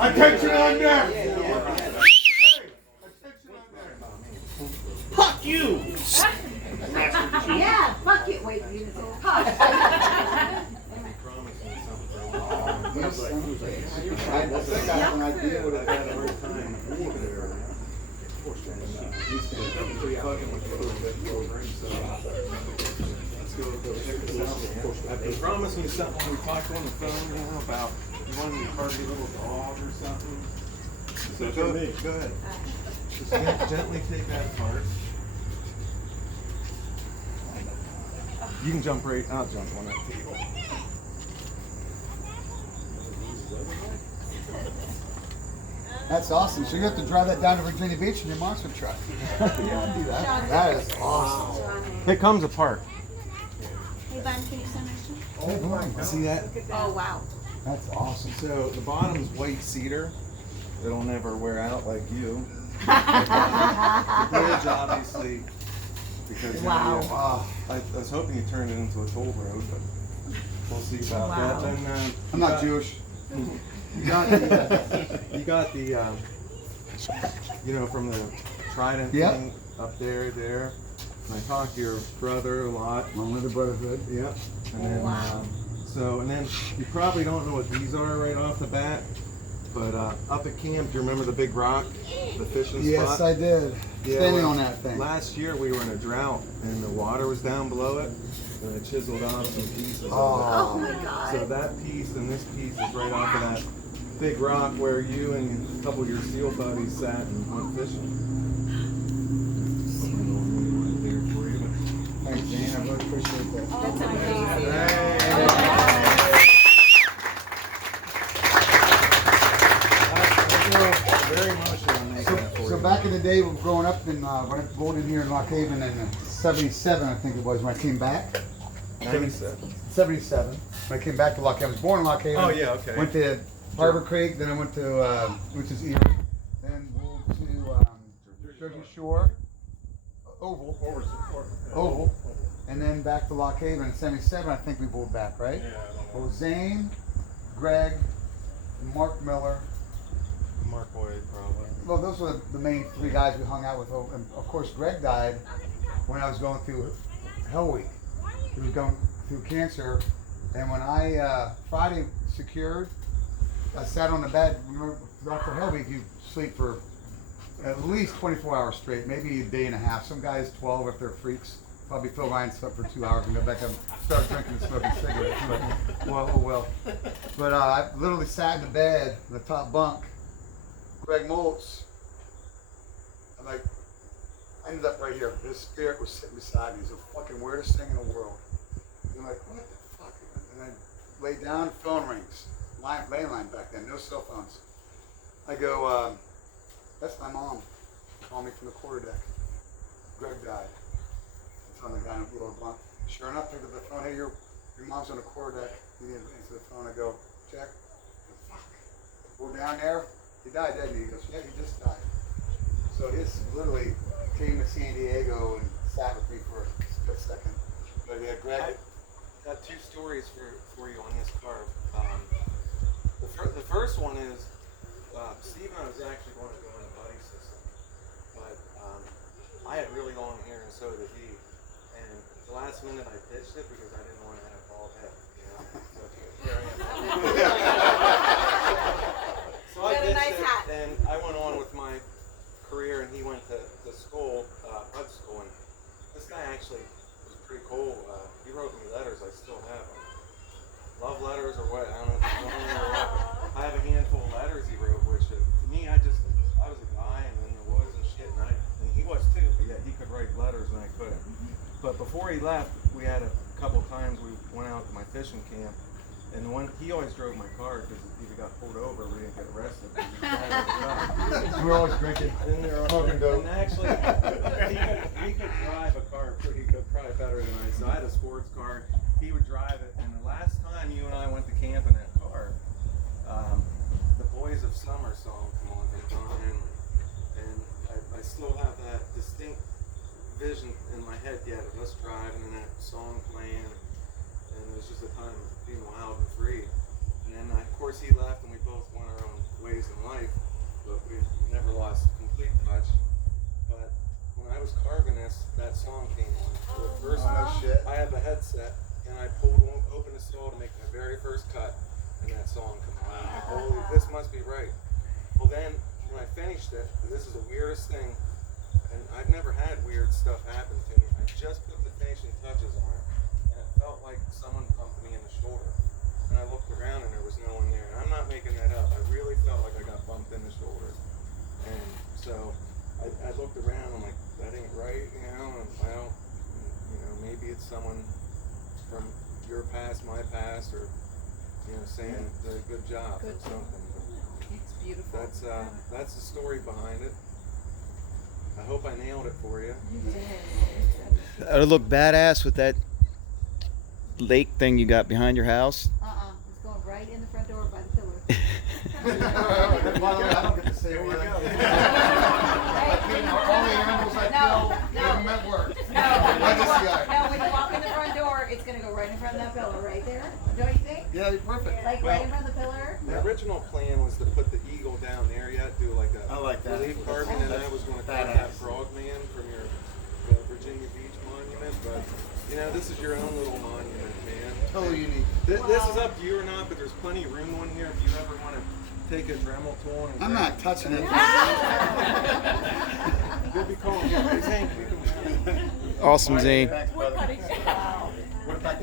Attention on deck. Fuck you! Yeah, fuck you. Wait, you didn't say hush. They promised me something when we talked on the phone, about you wanted me to hurt your little dog or something. So go ahead. Just gently take that apart. You can jump right, I'll jump on that table. That's awesome. So you have to drive that down to Virginia Beach in your monster truck. Yeah, I'll do that. That is awesome. It comes apart. Hey, Bun, can you send us some? See that? Oh, wow. That's awesome. So the bottom's white cedar. It'll never wear out like you. The bridge, obviously, because Wow. I was hoping you turned it into a toll road, but we'll see about Wow. that. Then I'm not Jewish. you got the from the Trident thing up there. And I talked to your brother a lot. My little brotherhood. Yep. And then, and then you probably don't know what these are right off the bat, but up at camp, do you remember the big rock, the fishing spot? Yes, I did. Yeah, Standing on that thing. Last year we were in a drought and the water was down below it, and I chiseled off some pieces Oh of my it. God. So that piece and this piece is right off of that big rock where you and a couple of your seal buddies sat and went fishing. Thanks, Zane. I really appreciate that. That's amazing. Very emotional when they So back in the day, when growing up when I rolled in here in Lock Haven in '77, I think it was, when I came back. 77. When I came back to Lock Haven, I was born in Lock Haven. Oh yeah, okay. Went to Harbor Creek, then I went to, which is Erie, then moved to Jersey Shore, Oval, and then back to Lock Haven in '77. I think we moved back, right? Yeah, I don't know. Well, Zane, Greg, Mark Miller. Mark Boyd, probably. Well, those were the main three guys we hung out with. And of course, Greg died when I was going through Hell Week. He was going through cancer, and when I Friday secured, I sat on the bed. Remember, after Hell Week, you sleep for at least 24 hours straight, maybe a day and a half. Some guys 12 if they're freaks. Probably Phil Ryan slept for 2 hours and go back and start drinking and smoking cigarettes. But, well. But I literally sat in the bed, the top bunk. Greg Moltz. I ended up right here. His spirit was sitting beside me. He's the fucking weirdest thing in the world. And I'm like, what the fuck? And I lay down, phone rings. Landline back then, no cell phones. I go, that's my mom. Call me from the quarterdeck. Greg died. I tell the guy in the little bunk. Sure enough, picked up the phone. Hey, your mom's on the quarterdeck. You need to answer the phone. I go, check. Fuck. We're down there. He died, didn't he? He goes, yeah, he just died. So he literally came to San Diego and sat with me for a split second. But yeah, Greg. I got two stories for you on this car. The first one is Steve and I was actually going to go in a buddy system, but I had really long hair and so did he. And at the last minute I pitched it because I didn't want to have bald head. So here I am. So I pitched it, and I went on with my career, and he went to school, art school, and this guy actually was pretty cool. He wrote me letters. I still have them. Love letters or what? I don't know if it's wrong or what. I have a handful of letters he wrote, which to me, I was a guy and in the woods and shit, and he was too, but yet he could write letters and I couldn't. But before he left, we had a couple times we went out to my fishing camp, and he always drove my car because if he got pulled over, we didn't get arrested. We were always drinking. Smoking dope. And actually, he could drive a car pretty good, probably better than I. So I had a sports car. He would drive it. And the last time you and I went to camp in that car, the Boys of Summer song came on from Don Henley. And I still have that distinct vision in my head yet of us driving and that song playing. And it was just a time of being wild and free. And I song came on. For the first Oh, no shit. I have a headset, and I open the saw to make my very first cut, and that song comes on. I'm like, holy, this must be right. Well, then when I finished it, this is the weirdest thing, and I've never had weird stuff happen to me. I just put the finishing touches on it, and it felt like someone pumped me in the shoulder. And I looked around, and there was no one there. And I'm not making that up. I really felt like I got bumped in the shoulder. And so I looked around. I'm like, that ain't right, you know. And well, you know, maybe it's someone from your past, my past, or you know, saying good job or something. It's beautiful. That's the story behind it. I hope I nailed it for you. It would look badass with that lake thing you got behind your house. It's going right in the front door by the pillar. By the way, I don't get to say a word. All the animals I kill, leave them at work. No, when you walk in the front door, it's gonna go right in front of that pillar, right there. Don't you think? Yeah, you're perfect. Like right in front of the pillar. The original plan was to put the eagle down there yet, do like a I like that. relief carving, and I was going to cut that frog man from your Virginia Beach monument. But you know, this is your own little monument, man. Totally unique. This is up to you or not, but there's plenty of room on here if you ever want to take a Dremel tool. And I'm not touching it. You'll be calling. Hey, Zane, you can- Awesome, Zane. Thanks, brother. Wow. What about